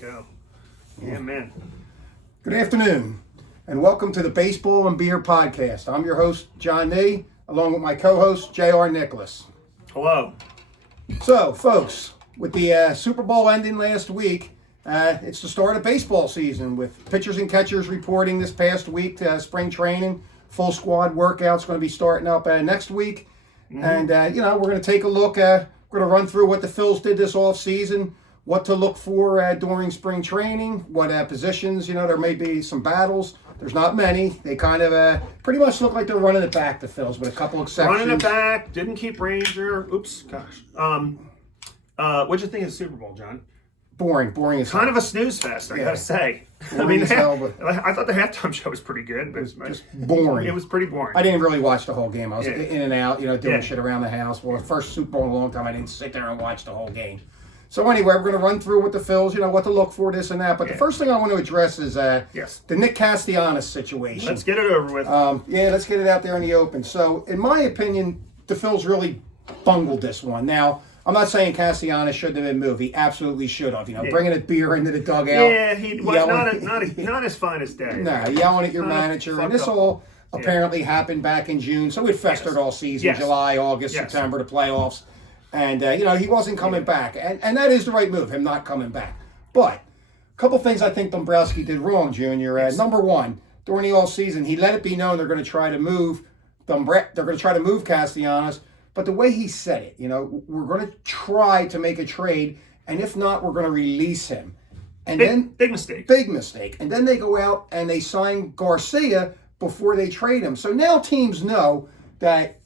Go. Yeah, man. Good afternoon, and welcome to the Baseball and Beer Podcast. I'm your host, John Nee, along with my co-host, J.R. Nicholas. Hello. So, folks, with the Super Bowl ending last week, it's the start of baseball season with pitchers and catchers reporting this past week, spring training, full squad workouts going to be starting up next week. And, we're going to take a look, we're going to run through what the Phils did this off season, what to look for during spring training, what positions, there may be some battles. There's not many. They kind of pretty much look like they're running it back, the Phils, with a couple exceptions. Running it back, didn't keep Ranger. Oops, gosh. What'd you think of the Super Bowl, John? Boring as kind of a snooze fest, I gotta say. Boring as hell, but I thought the halftime show was pretty good. But it was just boring. It was pretty boring. I didn't really watch the whole game. I was in and out, doing Yeah. shit around the house. Well, the first Super Bowl in a long time, I didn't sit there and watch the whole game. So anyway, we're going to run through with the Phils, what to look for, this and that. But the first thing I want to address is the Nick Castellanos situation. Let's get it over with. Let's get it out there in the open. So, in my opinion, the Phils really bungled this one. Now, I'm not saying Castellanos shouldn't have been moved. He absolutely should have. Bringing a beer into the dugout. Yeah, not his finest day. Nah, yelling at your manager. And this all apparently happened back in June. So it festered all season, July, August, September, the playoffs. And, he wasn't coming back. And that is the right move, him not coming back. But a couple things I think Dombrowski did wrong, Junior. Number one, during the all season, he let it be known they're going to try to move Castellanos. But the way he said it, we're going to try to make a trade. And if not, we're going to release him. And big mistake. Big mistake. And then they go out and they sign Garcia before they trade him. So now teams know that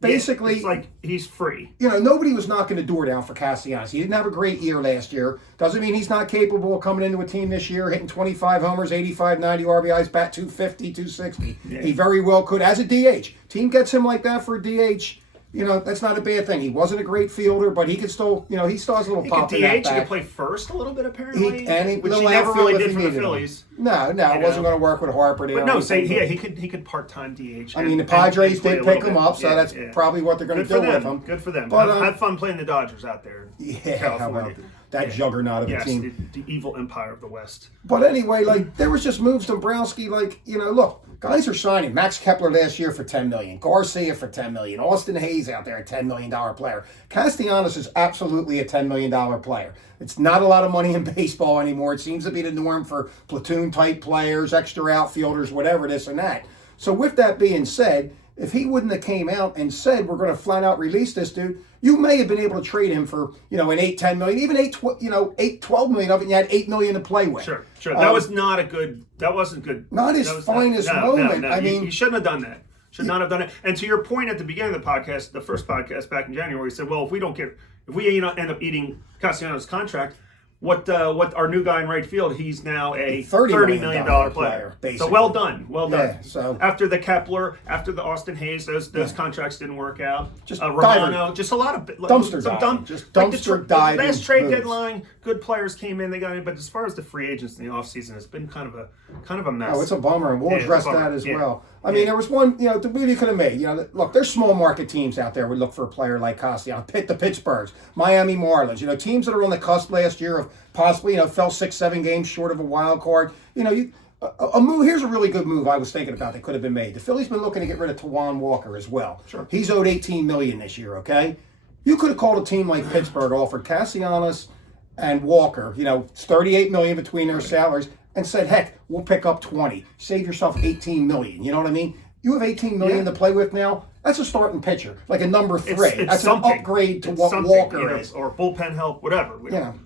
basically, it's like he's free. Nobody was knocking the door down for Castellanos. He didn't have a great year last year. Doesn't mean he's not capable of coming into a team this year, hitting 25 homers, 85, 90 RBIs, bat 250, 260. Yeah. He very well could as a DH. Team gets him like that for a DH. That's not a bad thing. He wasn't a great fielder, but he could still, he still has a little pop in that DH, bat. he could play first a little bit, apparently. Which he never really did for the Phillies. No, it wasn't going to work with Harper. But no, he could part-time DH. The Padres did pick him up, so that's probably what they're going to do with him. Good for them. But, have fun playing the Dodgers out there in California. That juggernaut of a team. The evil empire of the West. But anyway, there was just moves. Dombrowski, look, guys are signing. Max Kepler last year for $10 million. Garcia for $10 million. Austin Hayes out there, a $10 million player. Castellanos is absolutely a $10 million player. It's not a lot of money in baseball anymore. It seems to be the norm for platoon-type players, extra outfielders, whatever, this and that. So with that being said, if he wouldn't have came out and said, we're going to flat out release this dude, you may have been able to trade him for, an $8-10 million, even $8-12 million of it, and you had $8 million to play with. Sure. That wasn't good. Not his finest moment. No. You shouldn't have done that. Should not have done it. And to your point at the beginning of the podcast, the first podcast back in January, you said, well, if we end up eating Castellanos' contract, what our new guy in right field, he's now a $30 million player. Basically. So well done. Yeah, so after the Kepler, after the Austin Hayes, those contracts didn't work out. Just Romano, just a lot of dumpster diving. Last trade deadline, good players came in, they got in. But as far as the free agents in the offseason, it's been kind of a mess. Oh, it's a bummer, and we'll address that as well. There was one, the move you could have made. Look, there's small market teams out there would look for a player like Castellanos, the Pittsburghs, Miami Marlins, teams that are on the cusp last year of possibly, fell 6-7 games short of a wild card. A move. Here's a really good move I was thinking about that could have been made. The Phillies been looking to get rid of Tawan Walker as well. Sure. He's owed $18 million this year. Okay, you could have called a team like Pittsburgh, offered Castellanos and Walker, it's $38 million between their salaries, and said, heck, we'll pick up 20. Save yourself $18 million. You know what I mean? You have $18 million to play with now. That's a starting pitcher, like a number 3. That's an upgrade to what Walker is. Or bullpen help, whatever.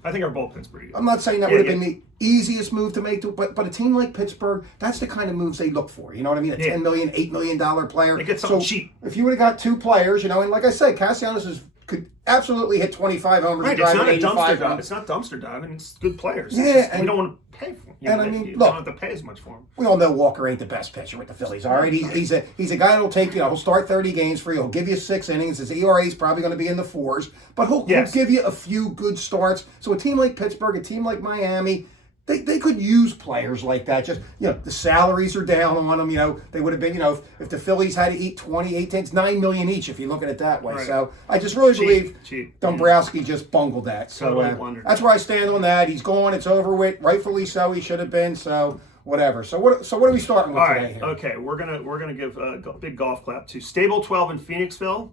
I think our bullpen's pretty good. I'm not saying that would have been the easiest move to make, but a team like Pittsburgh, that's the kind of moves they look for. You know what I mean? A $10 million, $8 million player. They get something cheap. If you would have got 2 players, and like I said, Castellanos could absolutely hit 25 homers. Right, it's not a dumpster dive. It's not dumpster diving. It's good players. Yeah, we don't want to pay for them. You don't have to pay as much for them. We all know Walker ain't the best pitcher with the Phillies. All right, he's a guy that'll take he'll start 30 games for you. He'll give you 6 innings. His ERA is probably going to be in the 4s, but he'll give you a few good starts. So a team like Pittsburgh, a team like Miami, They could use players like that. Just, the salaries are down on them. They would have been, if the Phillies had to eat 28 takes, $9 million each if you look at it that way. Right. So I just really believe cheap. Dombrowski just bungled that. So Totally blundered. that's where I stand on that. He's gone. It's over with. Rightfully so. He should have been. So whatever. So what are we starting with All today right. here? Okay. We're gonna give a big golf clap to Stable 12 in Phoenixville.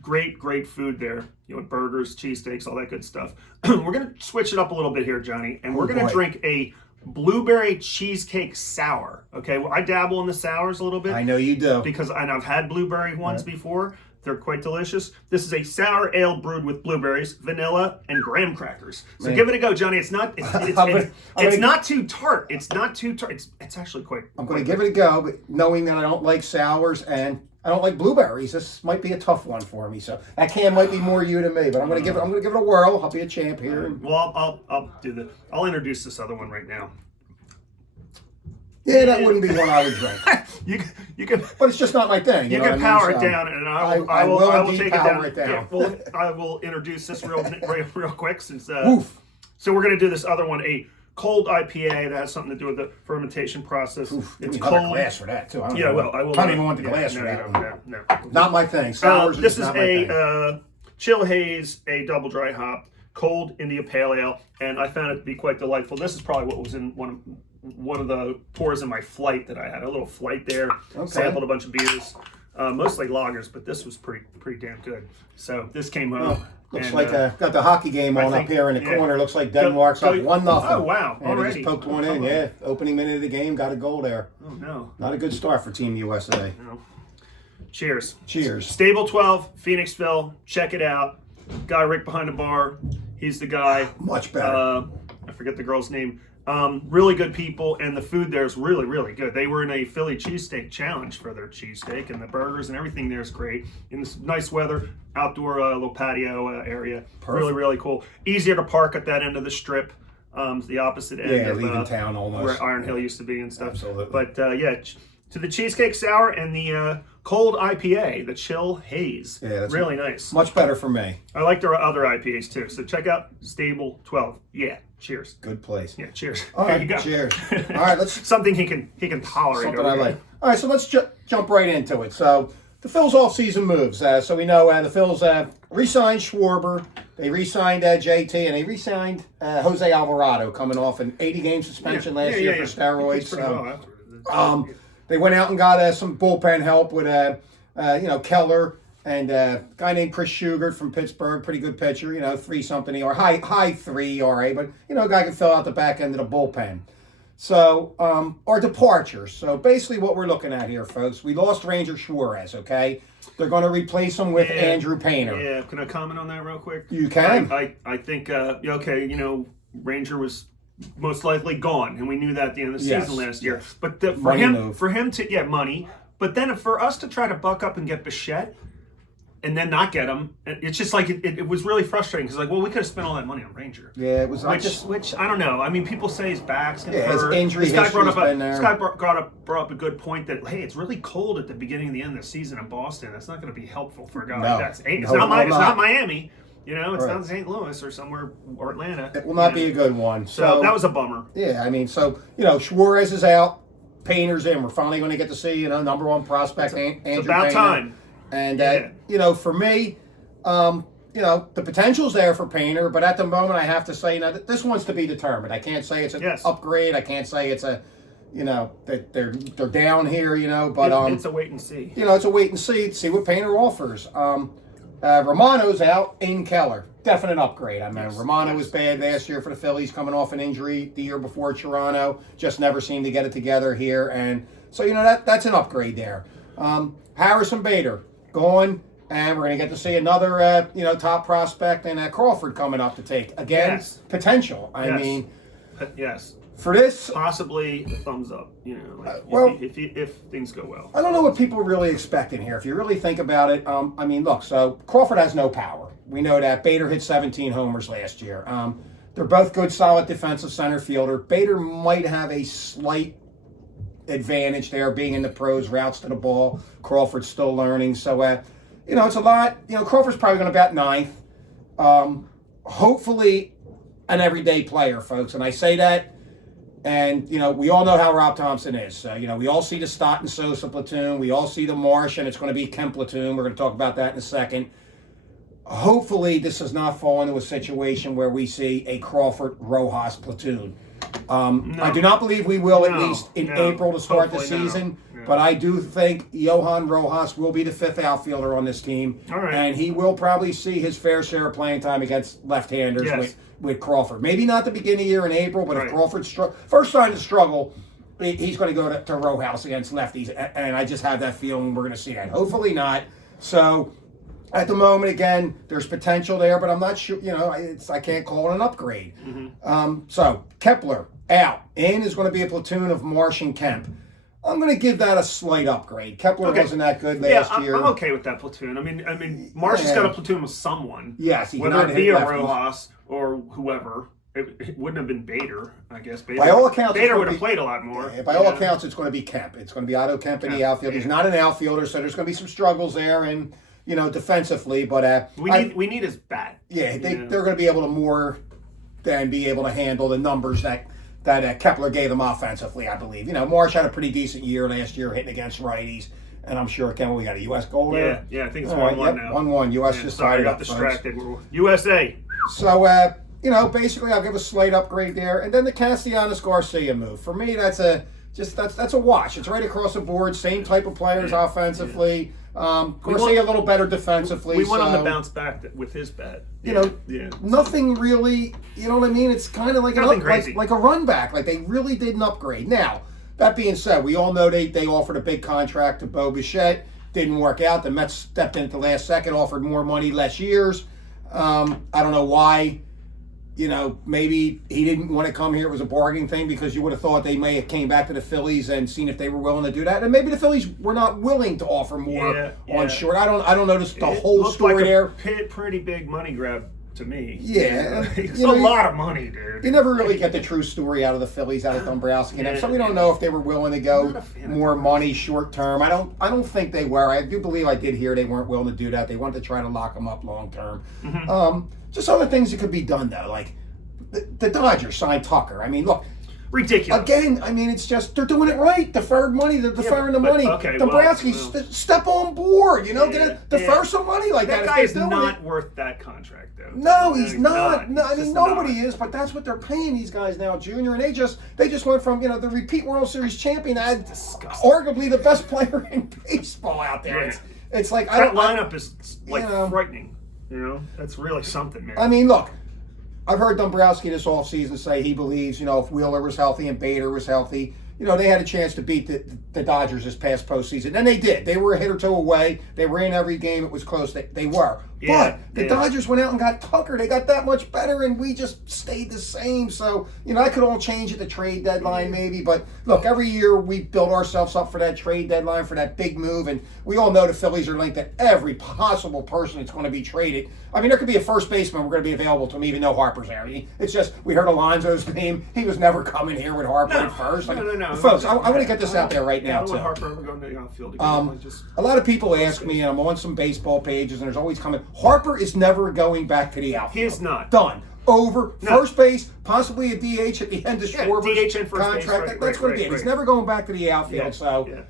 Great food there. Burgers, cheesesteaks, all that good stuff. We're gonna switch it up a little bit here, Johnny, and we're gonna drink a blueberry cheesecake sour. Okay, well, I dabble in the sours a little bit. I know you do. Because I've had blueberry ones before. They're quite delicious. This is a sour ale brewed with blueberries, vanilla, and graham crackers. So give it a go, Johnny. It's not. It's not too tart. It's not too tart. It's actually quite. I'm going to give it a go, but knowing that I don't like sours and I don't like blueberries, this might be a tough one for me. So that can might be more you than me, but I'm going to give it a whirl. I'll be a champ here. Well, I'll introduce this other one right now. Yeah, that wouldn't be one I would drink. You can. But it's just not my thing. You can power it down, and I will take it down. Yeah, well, I will introduce this real quick since. So we're gonna do this other one, a cold IPA that has something to do with the fermentation process. It's cold. Glass for that too. I will. I don't even want the glass for that. No. Not my thing. Sours. This is a Chill Haze, a double dry hop, cold India Pale Ale, and I found it to be quite delightful. This is probably what was in one of the pours in my flight that I had. A little flight there. Okay. Sampled a bunch of beers, mostly lagers, but this was pretty damn good. So this came home. Looks like got the hockey game on up here in the corner. Looks like Denmark's up 1-0. Oh wow! And they just poked one in. Yeah, opening minute of the game, got a goal there. Oh no! Not a good start for Team USA. No. Cheers. Cheers. Stable 12, Phoenixville. Check it out. Guy Rick behind the bar. He's the guy. Much better. I forget the girl's name. Really good people, and the food there is really, really good. They were in a Philly cheesesteak challenge for their cheesesteak, and the burgers and everything there is great. In this nice weather, outdoor little patio area. Perfect. Really, really cool. Easier to park at that end of the strip. The opposite end of leaving town almost. Where Iron Hill used to be and stuff. Absolutely. But to the cheesecake sour and the cold IPA, the Chill Haze. Yeah, that's really nice. Much better for me. I like their other IPAs too. So check out Stable 12. Yeah. Cheers. Good place. Yeah, cheers. All right, cheers. All right, let's something he can tolerate. Something I like. All right, so let's jump right into it. So the Phils off-season moves. So we know the Phils re-signed Schwarber, they re-signed JT, and they re-signed Jose Alvarado, coming off an 80-game suspension last year for steroids. They went out and got some bullpen help with Keller. And a guy named Chris Shugart from Pittsburgh, pretty good pitcher, 3-something or high 3 ERA, but a guy can fill out the back end of the bullpen. So our departures. So basically, what we're looking at here, folks, we lost Ranger Suarez. Okay, they're going to replace him with Andrew Painter. Yeah, can I comment on that real quick? You can. I think Ranger was most likely gone, and we knew that at the end of the season last year. But for him to get money, but then for us to try to buck up and get Bichette. And then not get him. It's just like it was really frustrating because we could have spent all that money on Ranger. Yeah, it was. Which I don't know. I mean, people say his back's gonna hurt. His injury history's been there. This guy brought up a good point that it's really cold at the beginning and the end of the season in Boston. That's not going to be helpful for a guy like that. It's not Miami. It's not St. Louis or somewhere or Atlanta. It will not be a good one. So that was a bummer. Yeah, I mean, Suarez is out, Painter's in. We're finally going to get to see number one prospect Andrew Painter. It's about time. And, for me, the potential's there for Painter, but at the moment I have to say, this one's to be determined. I can't say it's an upgrade. I can't say it's a, that they're down here, but it's a wait and see. It's a wait and see what Painter offers. Romano's out, in Keller. Definite upgrade. I mean, Romano was bad last year for the Phillies, coming off an injury the year before Toronto. Just never seemed to get it together here. And so, that's an upgrade there. Harrison Bader. Gone, and we're going to get to see another, top prospect and Crawford coming up to take. Again, potential. I mean, for this, possibly a thumbs up. If things go well. I don't know what people really expect in here. If you really think about it, look. So Crawford has no power. We know that. Bader hit 17 homers last year. They're both good, solid defensive center fielder. Bader might have a slight advantage there, being in the pros, routes to the ball. Crawford's still learning, so it's a lot. Crawford's probably going to bat ninth. Hopefully, an everyday player, folks. And I say that, and we all know how Rob Thompson is. So we all see the Stott and Sosa platoon. We all see the Marsh, and it's going to be Kemp platoon. We're going to talk about that in a second. Hopefully, this does not fall into a situation where we see a Crawford Rojas platoon. I do not believe we will, at least in April to start the season. But I do think Johan Rojas will be the fifth outfielder on this team. All right. And he will probably see his fair share of playing time against left-handers with Crawford. Maybe not the beginning of the year in April, but if Crawford's first sign to struggle, he's going to go to Rojas against lefties. And I just have that feeling we're going to see that. Hopefully not. So at the moment, again, there's potential there, but I'm not sure. I can't call it an upgrade. So Kepler out. In is going to be a platoon of Marsh and Kemp. I'm going to give that a slight upgrade. Kepler wasn't that good last year. I'm okay with that platoon. I mean, Marsh has got a platoon with someone. Yes, whether it be a Rojas or whoever. It wouldn't have been Bader, I guess. By all accounts, Bader would have played a lot more. By all accounts, it's going to be Kemp. It's going to be Otto Kemp in the outfield. He's not an outfielder, so there's going to be some struggles there, and defensively. But we need his bat. Yeah, they're going to be able to more than be able to handle the numbers that Kepler gave them offensively, I believe. Marsh had a pretty decent year last year hitting against righties, and I'm sure, Ken, we got a U.S. goal there? Yeah, I think it's 1-1 now. 1-1. U.S. just tied up, distracted. USA. So, basically I'll give a slight upgrade there. And then the Castellanos Garcia move. For me, that's a wash. It's right across the board. Same type of players offensively. Garcia a little better defensively. We want him to bounce back with his bat. Nothing really, you know what I mean? It's kind of like like a run back. Like they really did an upgrade. Now, that being said, we all know they offered a big contract to Bo Bichette. Didn't work out. The Mets stepped in at the last second, offered more money, less years. I don't know why. Maybe he didn't want to come here. It was a bargaining thing because you would have thought they may have came back to the Phillies and seen if they were willing to do that. And maybe the Phillies were not willing to offer more on short. I don't know the whole story like there. Pretty big money grab to me. Yeah. It's a lot of money, dude. You never really get the true story out of the Phillies, out of Dombrowski. So we don't know if they were willing to go more money short term. I don't think they were. I do believe I did hear they weren't willing to do that. They wanted to try to lock them up long term. Just other things that could be done, though. Like the Dodgers signed Tucker. I mean, look. Ridiculous. Again, I mean, it's just, they're doing it right. Deferred money, they're deferring the money. Okay, Dombrowski, step on board, defer some money like that. That guy's not worth that contract, though. No, he's not. Nobody is, but that's what they're paying these guys now, Junior. And they just went from, the repeat World Series champion, arguably the best player in baseball out there. Yeah. It's like, that lineup is frightening. That's really something, man. I mean, look. I've heard Dombrowski this offseason say he believes, if Wheeler was healthy and Bader was healthy, they had a chance to beat the Dodgers this past postseason. And they did. They were a hit or two away. They were in every game. It was close. They were. But the Dodgers went out and got Tucker. They got that much better, and we just stayed the same. So, that could all change at the trade deadline maybe. But, look, every year we build ourselves up for that trade deadline, for that big move. And we all know the Phillies are linked to every possible person that's going to be traded. I mean, there could be a first baseman we're going to be available to him, even though Harper's there. It's just, we heard Alonso's name. He was never coming here with Harper at first. No. Folks, I want to get this out there right now, too. Harper going to the outfield again. A lot of people ask me, and I'm on some baseball pages, and there's always coming, Harper is never going back to the outfield. He's not. Done. Over. No. First base, possibly a DH at the end of Schwarber's DH and first contract. Base. That's going to be it. He's never going back to the outfield, so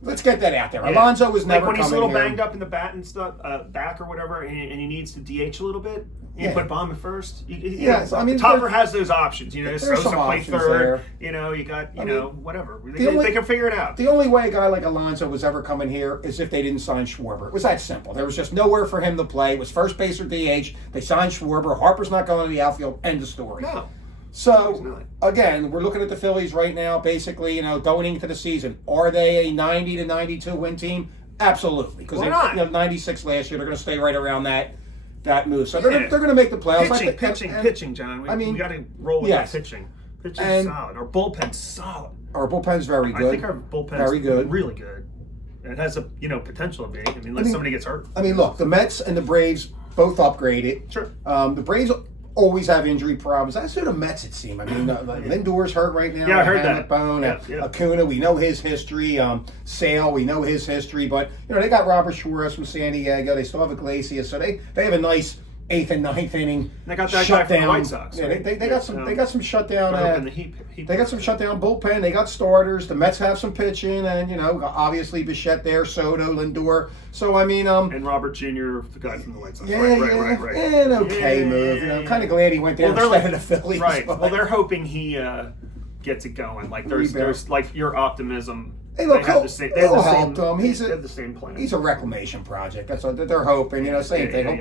let's get that out there. Yeah. Alonso was never when coming he's a little here. banged up in the bat and stuff, back or whatever, and he needs to DH a little bit. You put Baum at first. I mean, Topper has those options. Sosa play third. There. You got whatever. They can figure it out. The only way a guy like Alonso was ever coming here is if they didn't sign Schwarber. It was that simple. There was just nowhere for him to play. It was first base or DH. They signed Schwarber. Harper's not going to the outfield. End of story. No. So, again, we're looking at the Phillies right now, basically, going into the season. Are they a 90 to 92 win team? Absolutely. Because they 96 last year. They're going to stay right around that move. So they're going to make the playoffs. Pitching, John. We got to roll with that pitching. Pitching's solid. Our bullpen's solid. Our bullpen's very good. I think our bullpen's very good. Really good. It has a potential to be. Unless somebody gets hurt. Look, the Mets and the Braves both upgraded. Sure. The Braves always have injury problems. That's who the Mets, it seems. Lindor's hurt right now. Yeah, I heard that. Bone. Acuna, we know his history. Sale, we know his history. But, they got Robert Suarez from San Diego. They still have Iglesias. So they have a nice eighth and ninth inning. They got that guy from the White Sox. Yeah, Right? they got some. They got some shutdown. They got some shutdown bullpen. They got starters. The Mets have some pitching, and obviously Bichette there, Soto, Lindor. So I mean, and Robert Jr., the guy from the White Sox. Yeah, right. An okay move. Kind of glad he went there instead of the Phillies. Right. But. Well, they're hoping he gets it going. Like there's like your optimism. Hey, look, he'll help him. They have the same plan. He's a reclamation project. That's what they're hoping. Same thing. Yeah.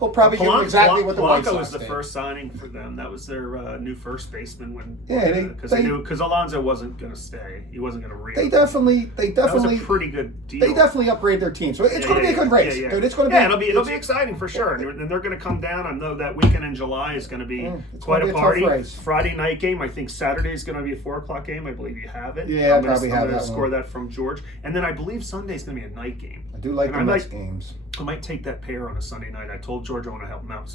He'll probably do exactly what the White Sox was the did. first signing for them. That was their new first baseman when because Alonso wasn't going to stay. He wasn't going to re. They definitely. That was a pretty good deal. They definitely upgraded their team, so it's going to be a good race, dude. It's going to be. It'll be exciting for sure. And they're going to come down. I know that weekend in July is going to be quite a party. Tough race. Friday night game. I think Saturday is going to be a 4:00 game. I believe you have it. Yeah, I'm probably have that. Score that from George, and then I believe Sunday is going to be a night game. I do like the Mets games. I might take that pair on a Sunday night. I told George I want to help him out.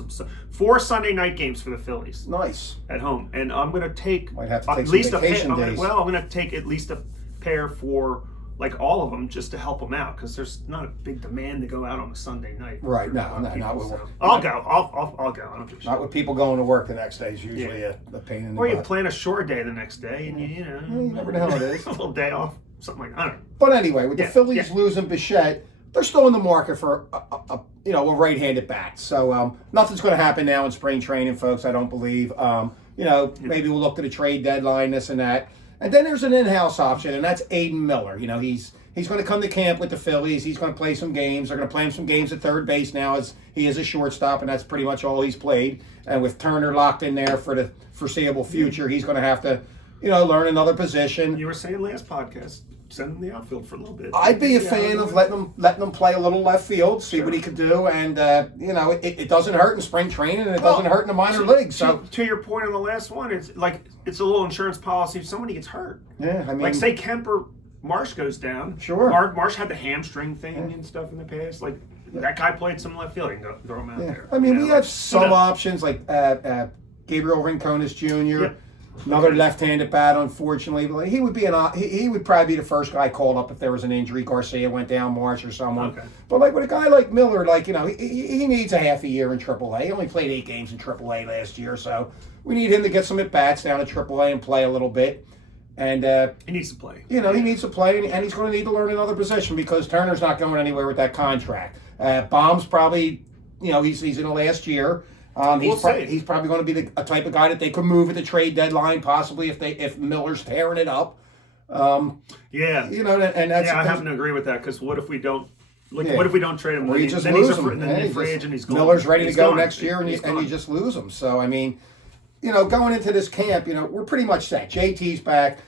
4 Sunday night games for the Phillies. Nice. At home. And I'm going to take might have to take at least some vacation days. I'm going to take at least a pair for like all of them just to help them out because there's not a big demand to go out on a Sunday night. Right. Not with so. I'll go. I'll go. I don't give a shit. Not with people going to work the next day is usually a pain in the butt. Or you plan a short day the next day and you never know how it is. A little day off. Something like that. I don't know. But anyway, with the Phillies losing Bichette, they're still in the market for a right-handed bat. So nothing's going to happen now in spring training, folks. I don't believe. Maybe we'll look to the trade deadline, this and that. And then there's an in-house option, and that's Aiden Miller. He's going to come to camp with the Phillies. He's going to play some games. They're going to play him some games at third base now, as he is a shortstop, and that's pretty much all he's played. And with Turner locked in there for the foreseeable future, he's going to have to, learn another position. You were saying last podcast. Send him the outfield for a little bit. I'd be a fan of letting him play a little left field, see what he could do, and it doesn't hurt in spring training, and it doesn't hurt in the minor leagues. So to your point on the last one, it's a little insurance policy if somebody gets hurt. Yeah, I mean, like say Kemper Marsh goes down. Sure. Marsh had the hamstring thing and stuff in the past. Like that guy played some left field. You can throw him out there. I mean, we have some options like Gabriel Rincones Jr. Yep. Another left-handed bat, unfortunately, but he would be he would probably be the first guy called up if there was an injury. Garcia went down, March or someone. Okay. But like with a guy like Miller, he needs a half a year in AAA. He only played 8 games in AAA last year, so we need him to get some at bats down at AAA and play a little bit. And he needs to play. He needs to play, and he's going to need to learn another position because Turner's not going anywhere with that contract. Baum's probably, he's in the last year. He's probably going to be a type of guy that they could move at the trade deadline, possibly if Miller's tearing it up. And that's I happen to agree with that because what if we don't? What if we don't trade him? Or you just lose him. Then he's free agent. He's gone. Miller's ready to go next year, and you just lose him. So I mean, going into this camp, we're pretty much set. JT's back.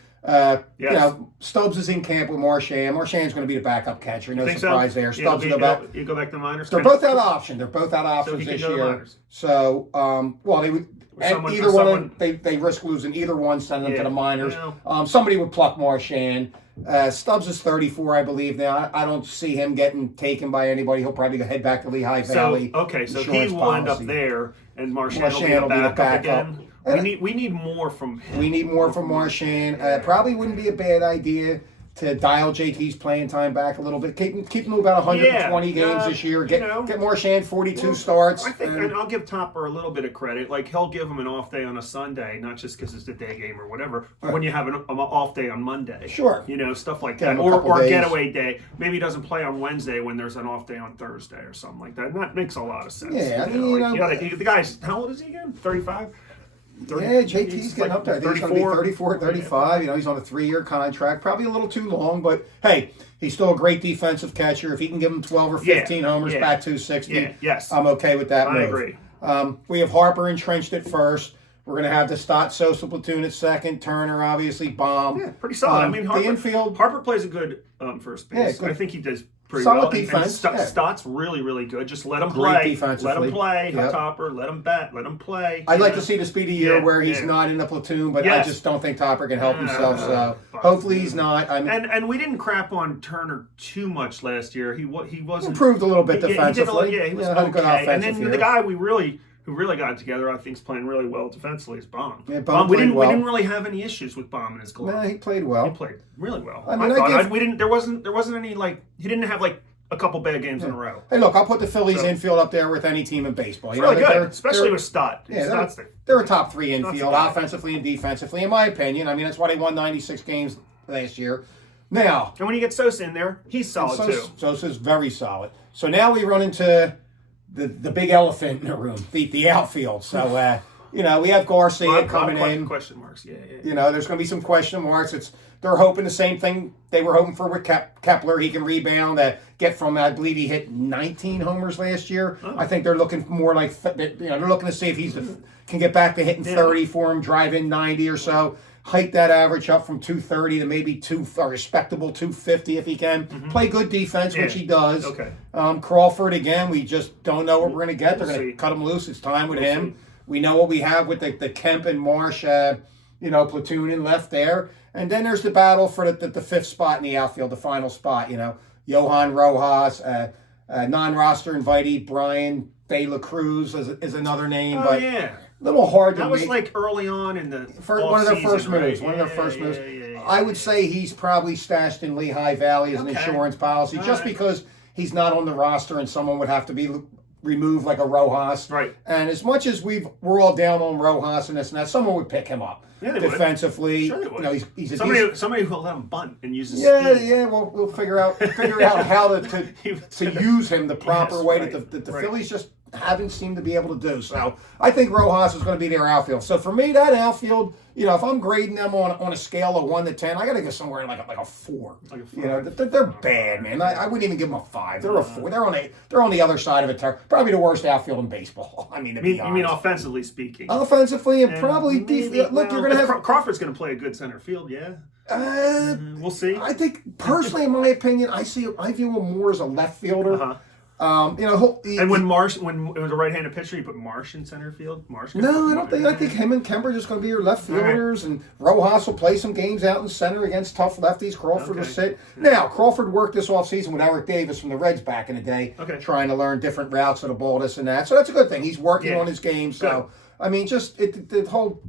Stubbs is in camp with Marchand. Marchand's going to be the backup catcher. No surprise there. Stubbs will go back. You go back to the minors. They're both out of option. They're both out of options this year. So, they would. And either one, they risk losing either one, send them to the minors. Somebody would pluck Marchand. Stubbs is 34, I believe now. I don't see him getting taken by anybody. He'll probably head back to Lehigh Valley. So he will end up there, and Marchand will be the backup again. We need more from him. We need more from Marchand. Probably wouldn't be a bad idea to dial JT's playing time back a little bit. Keep him to about 120 games this year. Get Marchand 42 starts. I think, and I'll give Topper a little bit of credit. Like he'll give him an off day on a Sunday, not just because it's a day game or whatever. But when you have an off day on Monday, sure, stuff like that, or getaway day. Maybe he doesn't play on Wednesday when there's an off day on Thursday or something like that. And that makes a lot of sense. Yeah, the guy's how old is he again? 35. 30, JT's getting up there. I think he's going to be 34, 35. He's on a 3-year contract. Probably a little too long, but hey, he's still a great defensive catcher. If he can give him 12 or 15 homers, bat 260, I'm okay with that move. I agree. We have Harper entrenched at first. We're going to have the Stott Sosa platoon at second. Turner, obviously, Baum. Yeah, pretty solid. The infield. Harper plays a good first base. Yeah, I think he does pretty solid well. Defense. And Stott's really, really good. Just let him Great play. Defensively. Let him play. Topper. Let him bat. Let him play. I'd like to see the speed of year where he's not in the platoon, but I just don't think Topper can help himself. So hopefully he's not. And we didn't crap on Turner too much last year. He wasn't improved a little bit defensively. He was had a good offensive and then year. the guy who really got together, I think, is playing really well defensively is Baum. Yeah, Baum we didn't really have any issues with Baum in his glove. No, he played well. He played really well. I thought we didn't. There wasn't any he didn't have a couple bad games in a row. Hey, look, I'll put the Phillies So- infield up there with any team in baseball. You Really know, good, especially with Stott. Yeah, Stott's they're a top 3 infield, bad. offensively and defensively, in my opinion. I mean, that's why they won 96 games last year. Now, and when you get Sosa in there, he's solid too. Sosa's very solid. So now we run into the big elephant in the room, the outfield. So, you know, we have Garcia coming in. Question marks. Yeah. You know, there's going to be some question marks. They're hoping the same thing they were hoping for with Kepler. He can rebound, get from, I believe he hit 19 homers last year. Oh. I think they're looking more like, they're looking to see if can get back to hitting 30 for him, drive in 90 or so, hike that average up from 230 to maybe a respectable 250 if he can. Play good defense, which he does. Okay. Crawford, again, we just don't know what we're going to get. They're We'll going see. to cut him loose. It's time with him. see. We know what we have with the Kemp and Marsh, platoon and left there. And then there's the battle for the fifth spot in the outfield, the final spot. You know, Johan Rojas, non-roster invitee Brian De La Cruz is another name, Oh but yeah. a little hard to That was make. like early on in the One of their off-season, first right? moves. One of their first Yeah, moves. yeah. I would say he's probably stashed in Lehigh Valley as an Okay. insurance policy, All just right. because he's not on the roster and someone would have to be removed like a Rojas. Right. And as much as we're all down on Rojas and this and that, someone would pick him up Yeah, they would. defensively. Sure they would. You know, he's a decent- somebody who will let him bunt and use his yeah, speed. yeah. We'll figure out how to use him the proper Yes, way right, that the right. Phillies just haven't seemed to be able to do. So I think Rojas is going to be their outfield. So for me, that outfield, you know, if I'm grading them on a scale of 1 to 10, I got to go somewhere like a 4. Like a You know, 5. they're bad, man. I wouldn't even give them a 5. They're a 4. They're on the other side of it. Probably the worst outfield in baseball. I mean, to be You mean honest. offensively speaking? Offensively and probably maybe, defense. Look, you're going to have. Crawford's going to play a good center field. Yeah. We'll see. I think personally, in my opinion, I view him more as a left fielder. Uh-huh. You know, And when it was a right-handed pitcher, you put Marsh in center field. Marsh. no, I don't think. I think him and Kemper are just going to be your left fielders, and Rojas will play some games out in center against tough lefties. Crawford will Okay. sit. Now, Crawford worked this offseason with Eric Davis from the Reds back in the day, Okay. trying to learn different routes of the ball, this and that. So that's a good thing. He's working Yeah. on his game. So I mean, just the whole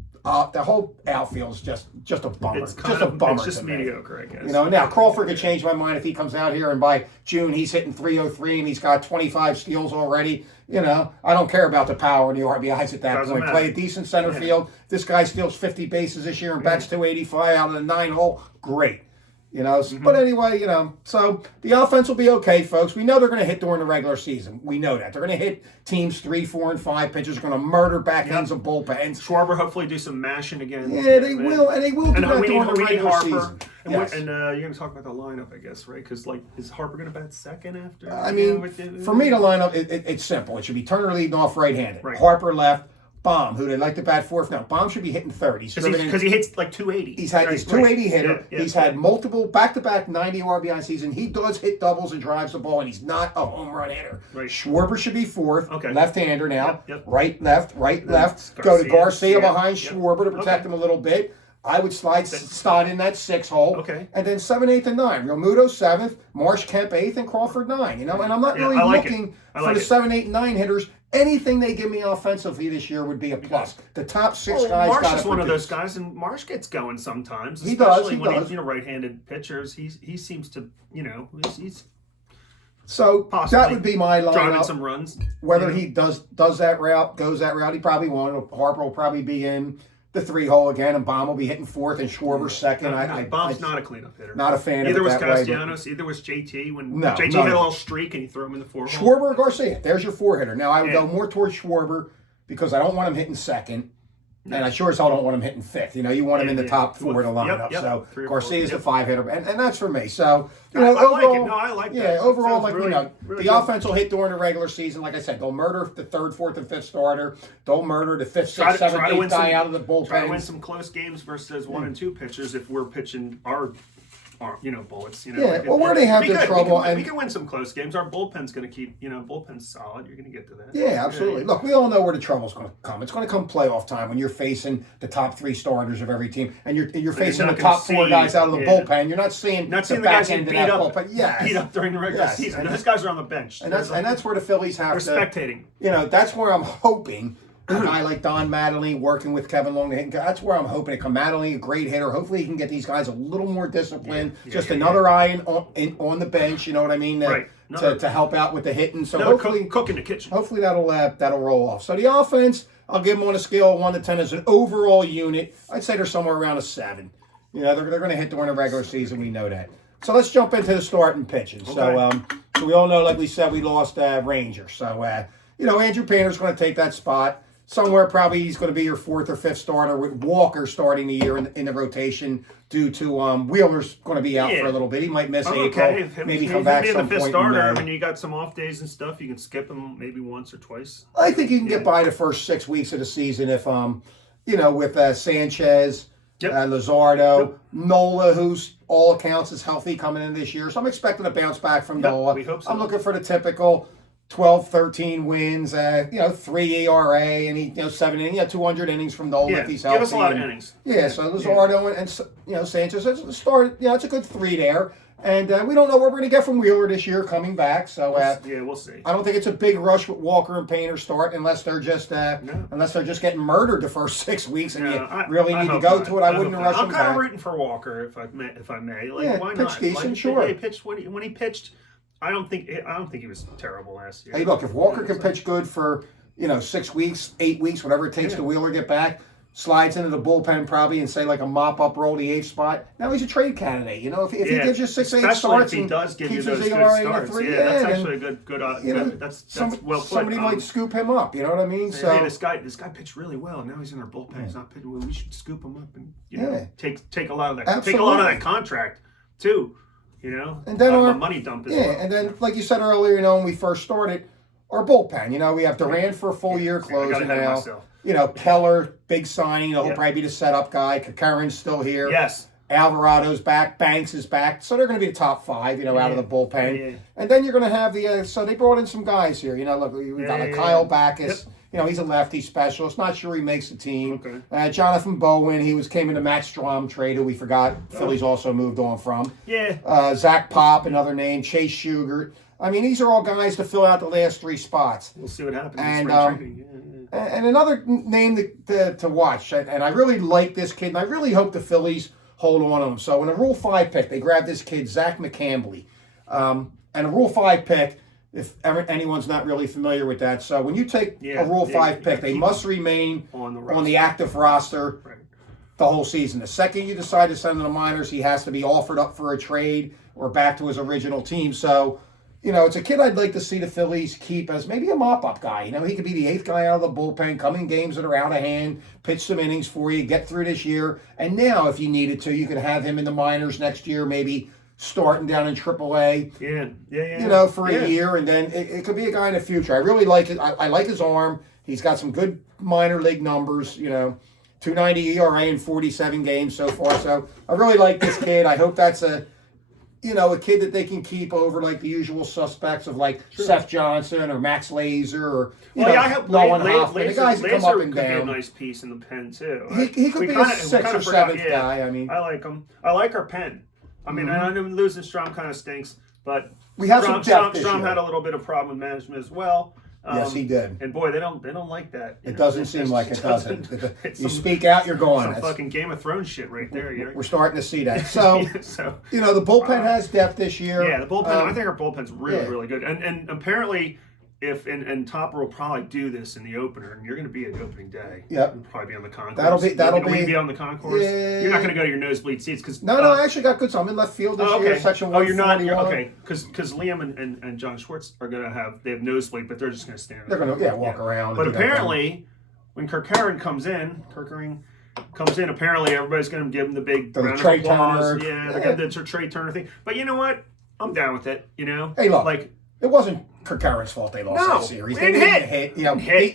outfield is just a bummer. It's just kind a of bummer. it's just to me. mediocre, I guess. You know, now Crawford could change my mind if he comes out here and by June he's hitting 303 and he's got 25 steals already. You know, I don't care about the power and the RBIs at that Doesn't point. matter. Play a decent center field. This guy steals 50 bases this year and bats 285 out of the 9 hole. Great. You know, but anyway, you know, so the offense will be okay, folks. We know they're going to hit during the regular season. We know that. They're going to hit teams 3, 4, and 5 pitchers. They're going to murder backends of bullpens. Schwarber hopefully do some mashing again. Yeah, they will, and they will do And that we during the need regular Harper. season. And, Yes. you're going to talk about the lineup, I guess, right? Because is Harper going to bat second after? I mean, for me, the lineup, it's simple. It should be Turner leading off right-handed. Right. Harper left. Baum, who they like to bat fourth now. Baum should be hitting third. Because he hits like 280. He's had his 280 hitter. Yeah, He's had multiple back-to-back 90 RBI season. He does hit doubles and drives the ball, and he's not a home run hitter. Right. Schwarber should be fourth. Okay. Left-hander now. Yep. Right, left. Go to Garcia. Garcia Yeah. behind Yep. Schwarber to protect Okay. him a little bit. I would slide Stott in that 6 hole. Okay. And then 7, 8, and 9. Realmuto 7th, Marsh Kemp 8th, and Crawford 9. You know, and I'm not Yeah, really I like it. looking I for like the it. 7, 8, and 9 hitters. Anything they give me offensively this year would be a plus. The top 6 guys Marsh got is to one of produce. those guys, and Marsh gets going sometimes. He does, Especially he when does. he's right-handed pitchers. He seems to, he's So possibly that would be my driving lineup. some runs. Whether he does that route, goes that route, he probably won't. Harper will probably be in the 3 hole again, and Baum will be hitting 4th, and Schwarber 2nd. Bomb's not a cleanup hitter. not a fan Either of it was that way, but- Castellanos, either was JT. When No, JT no, had a no. little streak and you throw him in the 4 hole. Schwarber or Garcia. There's your 4 hitter. Now I would Yeah. go more towards Schwarber because I don't want him hitting 2nd. And I sure as hell don't want him hitting 5th. You know, you want him in the top 4 of the lineup. Yep, So 3 or 4, Garcia's yep. the 5 hitter, and that's for me. So you I know, like it. overall, No, I like that. yeah, That overall, sounds like really- you know, really the good. offense will hit during the regular season. Like I said, they'll murder the 3rd, 4th, and 5th starter. They'll murder the 5th, 6th, 7th, 8th guy out of the bullpen. Try to win some close games versus 1 and 2 pitchers if we're pitching our bullets. Yeah, well, where they have we their could- trouble, we and- can win some close games. Our bullpen's going to keep, bullpen's solid. You're going to get to that. Yeah, absolutely. Look, we all know where the trouble's going to come. It's going to come playoff time when you're facing the top 3 starters of every team, and you're facing not the gonna top 4 see- guys out of the yeah. bullpen. You're not seeing Not seeing the the guys back get end of beat that up, bullpen. Yes. beat up during the regular Yes, season. and Those guys are on the bench. And that's where the Phillies have we're to. spectating. You know, that's where I'm hoping a guy like Don Mattingly working with Kevin Long. That's where I'm hoping to come. Mattingly, a great hitter. Hopefully, he can get these guys a little more disciplined. Yeah, Just yeah, another eye on the bench. You know what I mean? Right. to help out with the hitting. So Another hopefully, cook in the kitchen. hopefully that'll roll off. So the offense, I'll give them on a scale of 1 to 10 as an overall unit. I'd say they're somewhere around a 7. You know, they're going to hit during the regular season. We know that. So let's jump into the starting pitching. Okay. So we all know, like we said, we lost Ranger. So you know, Andrew Painter's going to take that spot. Somewhere probably he's going to be your 4th or 5th starter with Walker starting the year in the rotation due to Wheeler's going to be out for a little bit. He might miss April, maybe come back some the 5th point starter. in I May. mean, you got some off days and stuff. You can skip him maybe once or twice. I think you can get by the first 6 weeks of the season if you know, with Sanchez, Luzardo, Nola, who's all accounts is healthy coming in this year. So I'm expecting a bounce back from Nola. We hope so. I'm looking for the typical 12, 13 wins, you know, 3 ERA, and 7 innings, 200 innings from Nola if he's healthy. Give us a lot of innings. Yeah, so Luzardo and you know, Sanchez, it's a start. You know, it's a good 3 there. And we don't know what we're going to get from Wheeler this year coming back. So we'll see. I don't think it's a big rush with Walker and Painter start unless they're just getting murdered the first 6 weeks and you really need to go to it. I wouldn't rush them back. I'm kind of rooting for Walker if I may. Like, why pitch not? decent, like, sure. He pitched when he pitched. I don't think he was terrible last year. Hey, look, if Walker can pitch good for 6 weeks, 8 weeks, whatever it takes to Wheeler get back, slides into the bullpen probably and say like a mop-up role, the 8th spot. Now he's a trade candidate. You know, if he gives you 6, 8 starts if he does give keeps you those his good ERA starts, at 3, that's actually a good. That's well put. Somebody might scoop him up. You know what I mean? So hey, this guy pitched really well. Now he's in our bullpen. He's not pitching well. We should scoop him up and take a lot of that. Absolutely. Take a lot of that contract too. You know, and then our money dump as well. And then like you said earlier, when we first started, our bullpen. We have Durant for a full year closing now. Keller, big signing. He'll probably be the setup guy. Kakarin's still here. Yes. Alvarado's back. Banks is back. So they're going to be the top 5, out of the bullpen. Yeah. And then you're going to have the. So they brought in some guys here. Look, we got Kyle Backus. Yep. He's a lefty specialist. Not sure he makes the team. Okay. Jonathan Bowen. Came in the Matt Strom trade, who we forgot. Phillies also moved on from. Yeah. Zach Pop, another name. Chase Shugart. I mean, these are all guys to fill out the last 3 spots. We'll see what happens. And another name to watch, and I really like this kid, and I really hope the Phillies hold on to him. So in a Rule 5 pick, they grabbed this kid, Zach McCambley. And a Rule 5 pick, if anyone's not really familiar with that. So when you take a Rule 5 pick, they must remain on the active roster the whole season. The second you decide to send him to the minors, he has to be offered up for a trade or back to his original team. So it's a kid I'd like to see the Phillies keep as maybe a mop-up guy. He could be the 8th guy out of the bullpen, come in games that are out of hand, pitch some innings for you, get through this year. And now, if you needed to, you could have him in the minors next year, maybe starting down in AAA. Yeah. For a year, and then it could be a guy in the future. I really like it. I like his arm. He's got some good minor league numbers, 2.90 ERA in 47 games so far. So I really like this kid. I hope that's a kid that they can keep over like the usual suspects of like Seth Johnson or Max Laser or I hope Nolan Hoffman. The guys that come up and could down. Be a nice piece in the pen too. He could be a 6th or 7th guy. I mean, I like him. I like our pen. I mean, I know losing Strom kind of stinks, but we have some depth this Strom year. had a little bit of problem with management as well. Yes, he did. And boy, they don't like that. It doesn't seem like it doesn't. You speak out, you're gone. Some fucking Game of Thrones shit right there. We're starting to see that. So, the bullpen has depth this year. Yeah, the bullpen. I think our bullpen's really good. And apparently, and Topper will probably do this in the opener, and you're going to be at opening day. Yep. probably be on the concourse. That'll be on the concourse. Yeah. You're not going to go to your nosebleed seats because no, I actually got good. So I'm in left field this year, section 141. You're not. Okay, because Liam and John Schwartz are going to have nosebleed, but they're just going to stand. They're going to walk around. But apparently, when Kirkering comes in, apparently everybody's going to give him the big round of applause. They're going to do the Trey Turner thing. But you know what? I'm down with it. Hey, look, it wasn't Kirkaren's fault they lost that series. They didn't hit.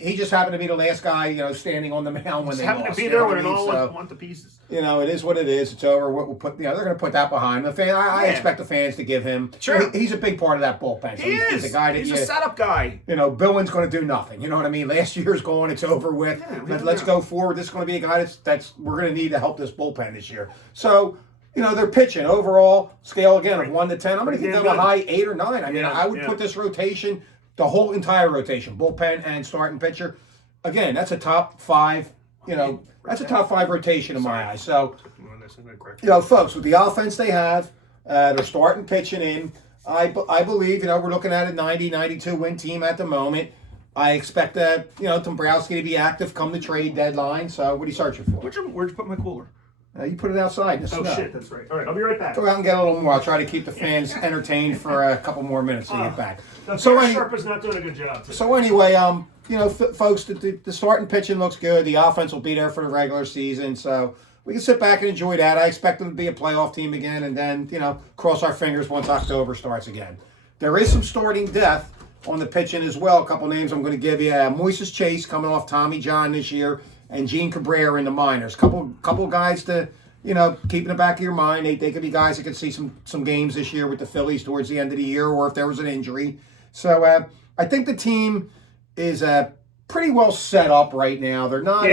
He just happened to be the last guy, standing on the mound when they lost. Happened to be there when it all went to pieces. It is what it is. It's over. We'll put. They're going to put that behind the fan. I expect the fans to give him. Sure. He's a big part of that bullpen. So he's a guy that he's a setup guy. Billing's going to do nothing. You know what I mean? Last year's gone. It's over with. Let's go forward. This is going to be a guy that's we're going to need to help this bullpen this year. So. They're pitching overall scale again of 1 to 10. I'm going to give them a high 8 or 9. I mean, I would put this rotation, the whole entire rotation, bullpen and starting pitcher. Again, that's a top 5. That's a top 5 rotation in my eyes. So, folks, with the offense they have, they're starting pitching in. I believe, we're looking at a 90, 92 win team at the moment. I expect Dombrowski to be active come the trade deadline. So what are you searching for? Where'd you put my cooler? You put it outside in the snow. Oh, shit, that's right. All right, I'll be right back. Go out and get a little more. I'll try to keep the fans entertained for a couple more minutes to get back. So Sherpa's not doing a good job today. So anyway, folks, the starting pitching looks good. The offense will be there for the regular season, so we can sit back and enjoy that. I expect them to be a playoff team again, and then cross our fingers once October starts again. There is some starting depth on the pitching as well. A couple names I'm going to give you: Moises Chase coming off Tommy John this year, and Gene Cabrera in the minors. Couple guys to keep in the back of your mind. They could be guys that could see some games this year with the Phillies towards the end of the year, or if there was an injury. So I think the team is pretty well set up right now. They're not.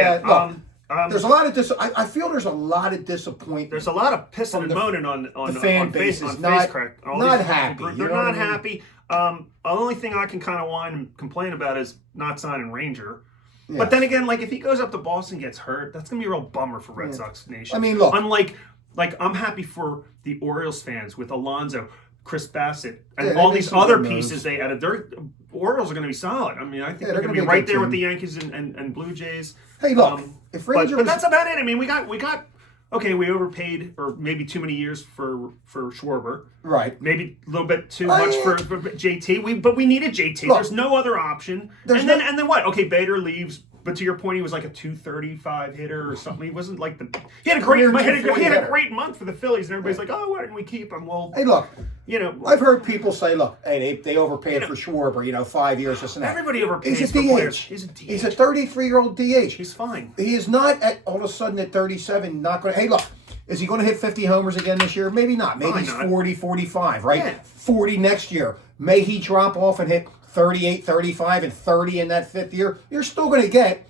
There's a lot of I feel there's a lot of disappointment. There's a lot of pissing and moaning on the fan base is not happy. They're not happy. The only thing I can kind of whine and complain about is not signing Ranger. Yes. But then again, if he goes up to Boston and gets hurt, that's gonna be a real bummer for Red Sox Nation. I mean, look, unlike I'm happy for the Orioles fans with Alonso, Chris Bassett, and all these other pieces they added. Their Orioles are going to be solid. I mean, I think they're going to be right there with the Yankees and Blue Jays. Hey, look, if Ranger, but that's about it. I mean, we got. Okay, we overpaid, or maybe too many years for Schwarber. Right. Maybe a little bit too much for JT. But we needed JT. Look, there's no other option. And then what? Okay, Bader leaves. But to your point, he was like a 235 hitter or something. He wasn't like he had a great month for the Phillies, and everybody's like, oh, why didn't we keep him? Well, hey, look, I've heard people say, look, hey, they overpaid for Schwarber, 5 years, this and that. Everybody overpays He's for a DH. players. He's a DH. He's a 33-year-old DH. He's fine. He is not all of a sudden at 37 not going to. Hey, look, is he going to hit 50 homers again this year? Maybe not. Maybe he's 40, 45, right? Yeah. 40 next year. May he drop off and hit 38, 35, and 30 in that fifth year? You're still going to get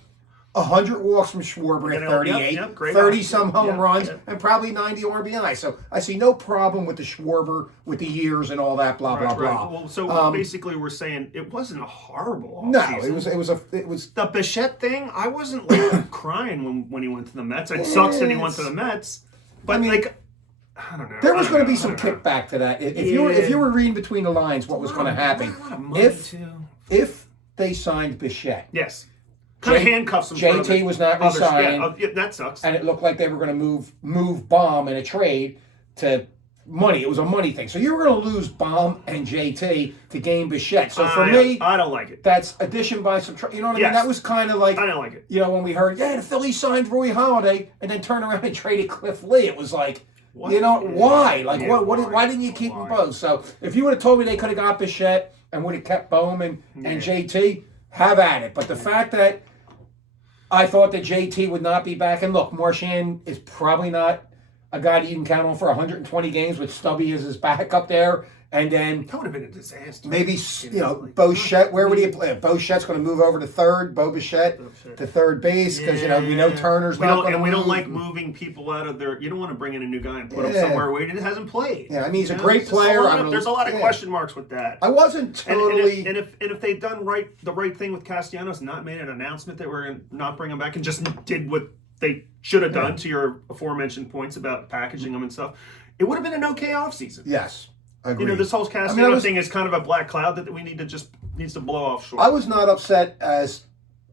100 walks from Schwarber at 38, 30-some home runs, and probably 90 RBI. So I see no problem with the Schwarber, with the years and all that, blah, blah, blah. Well, so basically we're saying it wasn't a horrible offseason. No, it was the Bichette thing. I wasn't crying when he went to the Mets. It sucks that he went to the Mets, but I don't know. There was going to be some kickback to that. If you were reading between the lines, what was going to happen if they signed Bichette? Yes. Kind of handcuffs him. JT was not re-signed. Yeah, that sucks. And it looked like they were going to move Baum in a trade to money. It was a money thing. So you were going to lose Baum and JT to gain Bichette. So for me, I don't like it. That's addition by subtraction. You know what I mean? That was kind of like, I don't like it. When we heard, the Phillies signed Roy Halladay and then turned around and traded Cliff Lee. It was like, why? Why didn't you keep them both? So if you would have told me they could have got Bichette and would have kept Baum and JT, have at it. But the fact that I thought that JT would not be back. And look, Marchand is probably not a guy that you can count on for 120 games with Stubby as his backup there. And then that would have been a disaster. Maybe Bichette. Where would he play? Bichette's going to move over to third. Bichette to third base because we know Turner's not going to. We don't like moving people out of their. You don't want to bring in a new guy and put him somewhere where he hasn't played. Yeah, I mean he's a great player. There's a lot of question marks with that. I wasn't totally. And if they'd done the right thing with Castellanos, not made an announcement that we're going to not bring him back, and just did what they should have done to your aforementioned points about packaging them and stuff, it would have been an okay offseason. Yes. Agreed. This whole Castellanos thing is kind of a black cloud that we needs to blow off short. I was not upset as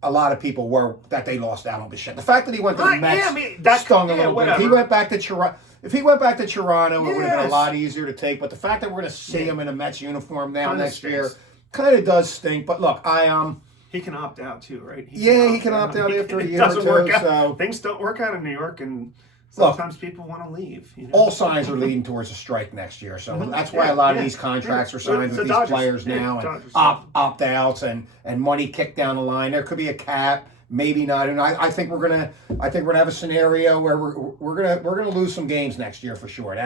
a lot of people were that they lost out on Bichette. The fact that he went to the Mets stung a little bit. If he went back to Toronto, it would have been a lot easier to take. But the fact that we're going to see him in a Mets uniform now next year kind of does stink. But look, he can opt out too, right? He can opt out after a year or two. So things don't work out in New York, and sometimes people want to leave. All signs are leading towards a strike next year, so that's why a lot of these contracts are signed with these players now, and opt-outs and money kicked down the line. There could be a cap, maybe not. And I think we're gonna have a scenario where we're gonna lose some games next year for sure.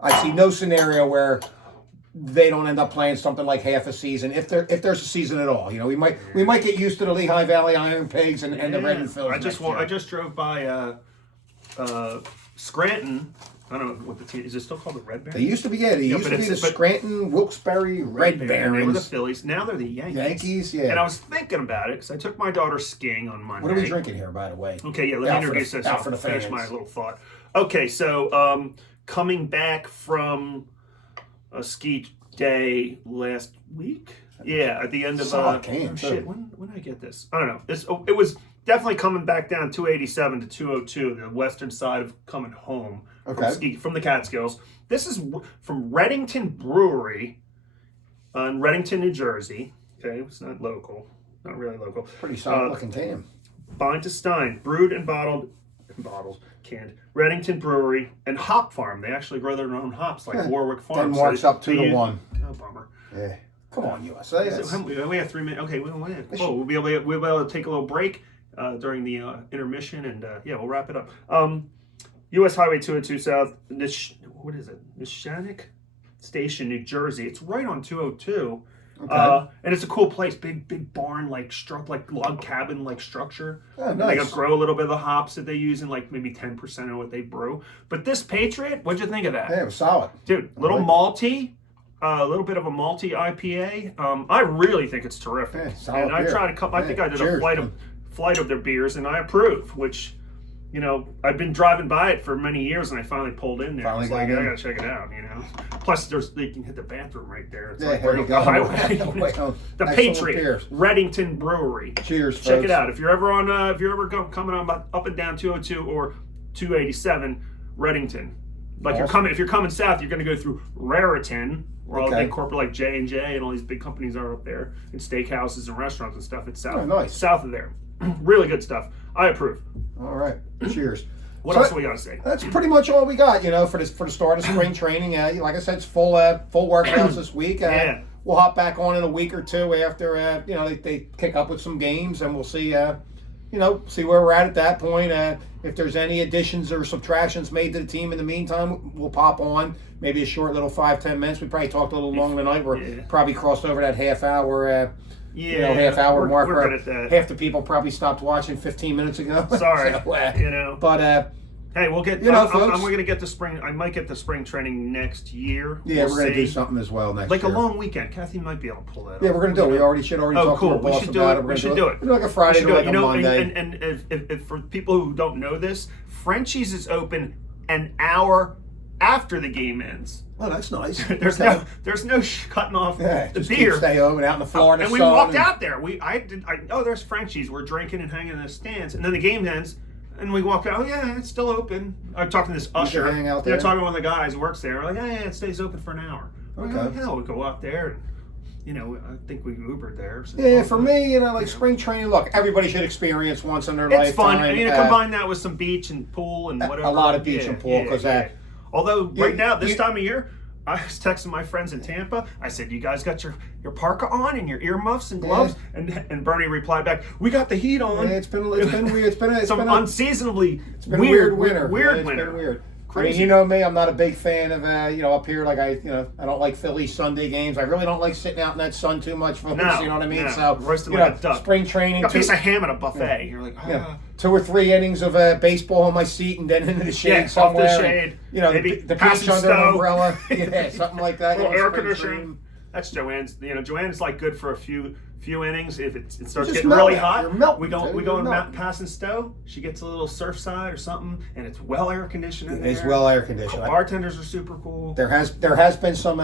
I see no scenario where they don't end up playing something like half a season if there's a season at all. We might get used to the Lehigh Valley Iron Pigs and the Red and Phillies. I just drove by Scranton. I don't know what the team is. It still called the Red Barons? They used to be the Scranton Wilkes-Barre Red Barons. They were the Phillies. Now they're the Yankees. Yeah. And I was thinking about it because I took my daughter skiing on Monday. What are we drinking here, by the way? Okay, let me introduce this. I'll finish my little thought. Okay, so coming back from a ski Day last week. Yeah, at the end of Solid game, too. shit. When did I get this? I don't know. It was definitely coming back down 287 to 202, the western side of coming home from the Catskills. This is from Reddington Brewery in Reddington, New Jersey. Okay, it's not local, not really local. Pretty solid looking team. Bind to Stein, brewed and canned. Reddington Brewery and Hop Farm. They actually grow their own hops, like Warwick Farm. Denmark's up 2-1. Oh, bummer. Yeah. Come on, USA. We have 3 minutes. Okay, we'll be able to take a little break during the intermission, and we'll wrap it up. U.S. Highway 202 South. What is it? Neshannock Station, New Jersey. It's right on 202. Okay. And it's a cool place. Big barn, like log cabin like structure. Oh, nice. They grow a little bit of the hops that they use, and like maybe 10% of what they brew. But this Patriot, what'd you think of that? Yeah, it was solid, dude. Malty. A little bit of a malty IPA. I really think it's terrific. Yeah, solid and I beer. tried I think I did Cheers, a flight of their beers, and I approve. Which, I've been driving by it for many years, and I finally pulled in there. I was like, I gotta check it out. Plus, they can hit the bathroom right there. It's like here you go. The Patriot, Reddington Brewery. Cheers, Check folks. it out. If you're ever coming on up and down 202 or 287, Reddington. Like if you're coming south, you're going to go through Raritan, where all the big corporate like J&J and all these big companies are up there, and steakhouses and restaurants and stuff. It's south, south of there. Really good stuff. I approve. All right. Cheers. What else do we got to say? That's pretty much all we got, for the start of spring training. Like I said, it's full workouts this week. We'll hop back on in a week or two after they kick up with some games, and we'll see see where we're at that point. If there's any additions or subtractions made to the team in the meantime, we'll pop on. Maybe a short little 5-10 minutes. We probably talked a little longer tonight. We're probably crossed over that half hour. Half hour marker. We're good at that. Half the people probably stopped watching 15 minutes ago. Sorry, But hey, we'll get. I'm going to get the spring. I might get the spring training next year. Yeah, we're going to do something as well next year. Like a long weekend. Kathy might be able to pull that. Yeah, we're going to do it. We should already talk to our boss about it. We should do it. We're like a Friday to like a Monday. And if for people who don't know this, Frenchie's is open an hour after the game ends. Oh, that's nice. There's no cutting off the beer. Stay home and out in the floor and we walked out there. There's Frenchie's. We're drinking and hanging in the stands, and then the game ends. And we walk out. Oh yeah, it's still open. I'm talking to this usher. Hang out there. They're talking to one of the guys who works there. Like, yeah, it stays open for an hour. Okay. Like, hell, we go out there. And, I think we Ubered there. So for me, spring training. Look, everybody should experience once in their lifetime. It's fun. Combine that with some beach and pool and whatever. A lot of beach and pool because Although right now, this time of year, I was texting my friends in Tampa. I said, "You guys got your parka on and your earmuffs and gloves?" Yeah. And Bernie replied back, "We got the heat on." Yeah, it's been weird. It's been unseasonably weird winter. Weird winter. Been weird. Crazy. I mean, you know me. I'm not a big fan of up here. Like I don't like Philly Sunday games. I really don't like sitting out in that sun too much. Folks, you know what I mean? No. So roasted like a duck. Spring training, a piece of ham at a buffet. You're like, 2 or 3 innings of baseball on my seat, and then into the shade somewhere. Off the shade. And, maybe the beach under an umbrella. Something like that. A little air conditioning. That's Joanne's. Joanne's like good for a few innings. If it starts getting really hot, we go and pass and stow. She gets a little Surfside or something, and it's well air conditioned in there. It's well air conditioned. Bartenders are super cool. There has been some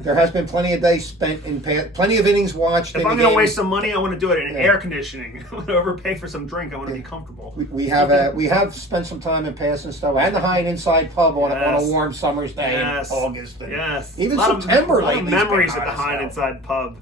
there has been plenty of days spent in plenty of innings watched. If I'm going to waste some money, I want to do it in air conditioning. I want to overpay for some drink. I want to be comfortable. We have spent some time in Pass and Stow and the High and Inside Pub on a warm summer's day in August. Yes. Even September. A lot of memories at the High and Inside Pub.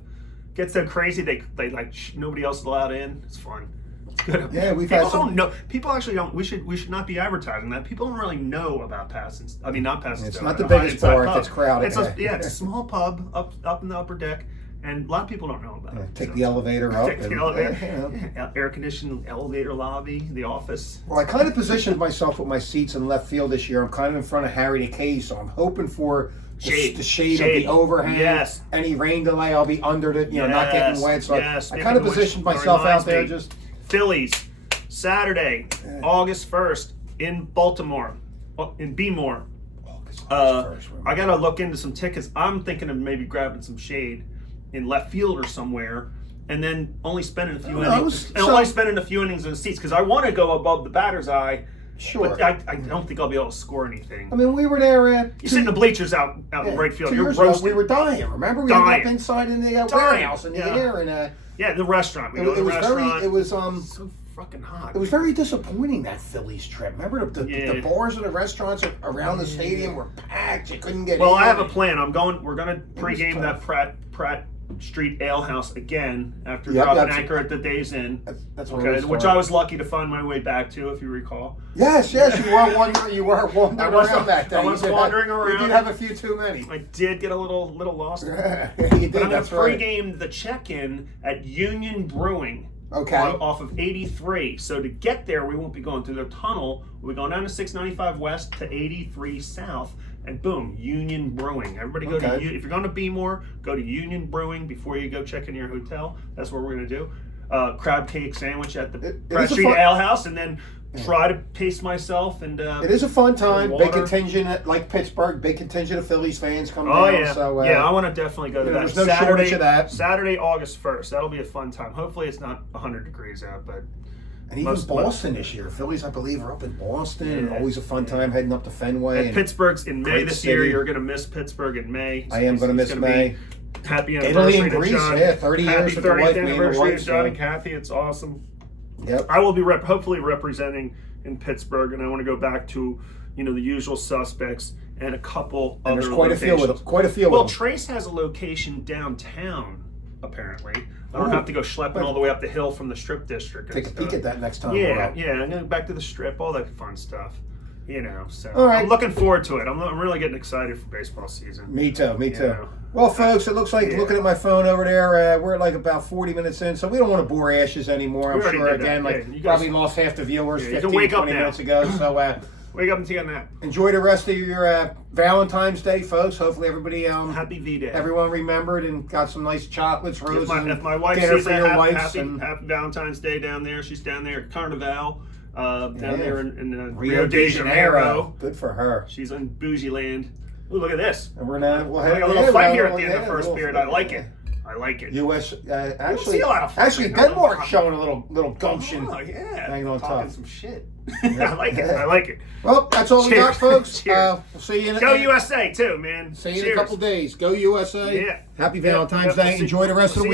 Gets so crazy they like nobody else is allowed in. It's fun. It's good. Yeah, people don't know. People actually don't. We should not be advertising that. People don't really know about not Pass and It's Stow. not the biggest bar. It's crowded. It's a small pub up in the upper deck, and a lot of people don't know about it. Take the elevator up. Take the elevator. Air conditioned elevator lobby. The office. Well, I kind of positioned myself with my seats in left field this year. I'm kind of in front of Harry DeKay, so I'm hoping for the shade of the overhang. Yes. Any rain delay, I'll be under it, not getting wet. So I kind of positioned myself out there. Just Phillies, Saturday, August 1st in Baltimore, in Bmore. I gotta look into some tickets. I'm thinking of maybe grabbing some shade in left field or somewhere, and then only spending a few innings. Only spending a few innings in the seats because I want to go above the batter's eye. Sure. But I don't think I'll be able to score anything. I mean, we were there. You sit in the bleachers out in right field. 2 You're years ago, roasting. we were dying. Remember, we ended Dying. up inside in the Dying. warehouse in the Yeah. air, and Yeah, the restaurant. We go to it the was restaurant. very. It was so fucking hot. It was very disappointing, that Phillies trip. Remember the Yeah. bars and the restaurants around the stadium were packed. You couldn't get Well, in. I have a plan. We're gonna was pregame that tough. Pratt Street Ale House again after Yep, dropping that's- anchor at the Days Inn. That's what Okay, it was which for. I was lucky to find my way back to, if you recall. Yes, you were wandering. You were wandering I was- around that day. I was You did wandering have, around. You did have a few too many. I did get a little lost. you But did. I'm gonna That's right. pregame the check-in at Union Brewing. Okay. Off of 83. So to get there, we won't be going through the tunnel. We'll be going down to 695 West to 83 South. And boom, Union Brewing. Everybody go Okay. to if you're going to Bmore, go to Union Brewing before you go check in your hotel. That's what we're going to do. Crab cake sandwich at the It Pratt is a Street fun- Ale House, and then try to pace myself. And It is a fun time. water. Big contingent, like Pittsburgh. Big contingent of Phillies fans come Oh down. yeah, So, yeah. I want to definitely go to that. there's no Saturday, shortage of that. Saturday, August 1st. That'll be a fun time. Hopefully, it's not 100 degrees out, but And even most- Boston this year. Phillies, I believe, are up in Boston. Yeah. Always a fun time heading up to Fenway. and Pittsburgh's in May great this year. city. You're going to miss Pittsburgh in May. I am going to miss It's May. be Happy Italy anniversary and to Greece, John. yeah, 30 Happy years with the 30th wife, me and the anniversary wife, to John so- and Kathy. It's awesome. Yep. I will be hopefully representing in Pittsburgh, and I want to go back to the usual suspects and a couple And other there's quite a few with locations. them. Quite a few Well, with them. Trace has a location downtown. Apparently, I don't Ooh. have to go schlepping all the way up the hill from the Strip District. and Take a peek stuff. at that next time. we're Yeah, out. yeah, and then back to the Strip, all that fun stuff. So All right. I'm looking forward to it. I'm really getting excited for baseball season. Me too. Me too. Yeah. Well, folks, it looks like Yeah. looking at my phone over there, we're like about 40 minutes in, so we don't want to bore Ashes anymore. I'm We already sure did that. again, like Yeah, you guys- probably lost half the viewers Yeah, you can 15, wake up 20 now. minutes ago. So Wake up and take a nap. enjoy the rest of your Valentine's Day, folks. Hopefully everybody, Happy V-Day. everyone remembered and got some nice chocolates, roses, If my wife dinner sees for that, your wives, happy and Valentine's Day down there. She's down there at Carnival, down Yeah. there in Rio de Janeiro. Good for her. She's in bougie land. Ooh, look at this. And we're now we'll Like have a little yeah, fight we'll- here at the end of yeah, the first little- period. I like it. I like it. U.S. see a lot of fights Actually, right now. Denmark showing a little gumption. Oh yeah, Hanging on talking tough. some shit. I like it. I like it. Well, that's all we got, Cheers. folks. Cheers. We'll see you in Go USA too, man. See you in a Cheers. couple days. Go USA. Yeah. Happy Yeah, Valentine's yeah, we'll Day. see- Enjoy the rest of the we'll see week.